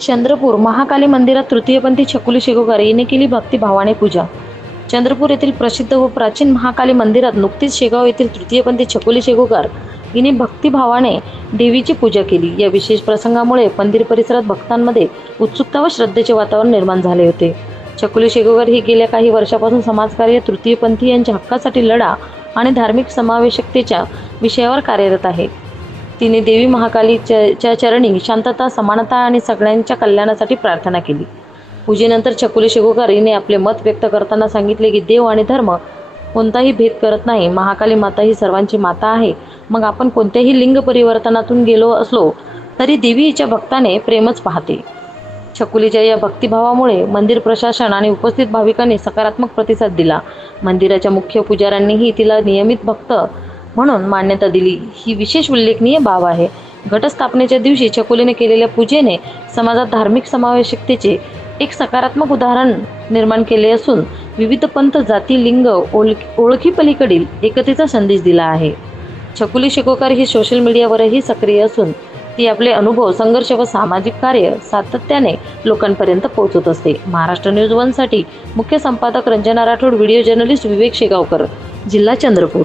चंद्रपूर महाकाली मंदिरात तृतीयपंथी छकुली शेगोकर हिने केली भक्तिभावाने पूजा। चंद्रपूर येथील प्रसिद्ध व प्राचीन महाकाली मंदिरात नुकतीच शेगाव येथील तृतीयपंथी छकुली शेगोकर हिने भक्तिभावाने देवीची पूजा केली। या विशेष प्रसंगामुळे मंदिर परिसरात भक्तांमध्ये उत्सुकता व श्रद्धेचे वातावरण निर्माण झाले होते। छकुली शेगोकर ही गेल्या काही वर्षापासून समाजकार्य, तृतीयपंथीयांच्या हक्कासाठी लढा आणि धार्मिक समावेशकतेच्या विषयावर कार्यरत आहे। तिने देवी महाकालीच्या चरणी शांतता, समानता आणि सगळ्यांच्या कल्याणासाठी प्रार्थना केली। पूजेनंतर छकुली शेगोकर हिने आपले मत व्यक्त करताना सांगितले की देव आणि धर्म कोणताही भेद करत नाही। महाकाली माता ही सर्वांची माता आहे। मग आपण कोणत्याही लिंग परिवर्तनातून गेलो असलो तरी देवी हिच्या भक्ताने प्रेमच पाहते। छकुलीच्या या भक्तिभावामुळे मंदिर प्रशासन आणि उपस्थित भाविकांनी सकारात्मक प्रतिसाद दिला। मंदिराच्या मुख्य पुजाऱ्यांनीही तिला नियमित भक्त म्हणून मान्यता दिली। ही विशेष उल्लेखनीय बाब आहे। घटस्थापनेच्या दिवशी छकुलीने केलेल्या पूजेने समाजात धार्मिक समावेशकतेचे एक सकारात्मक उदाहरण निर्माण केले असून विविध पंथ, जाती, लिंग ओळखीपलीकडील एकतेचा संदेश दिला आहे। छकुली शेगोकर ही सोशल मीडियावरही सक्रिय असून ती आपले अनुभव, संघर्ष व सामाजिक कार्य सातत्याने लोकांपर्यंत पोहोचवत असते। महाराष्ट्र न्यूज 1 साठी मुख्य संपादक रंजना राठोड, व्हिडिओ जर्नलिस्ट विवेक शेगावकर, जिल्हा चंद्रपूर।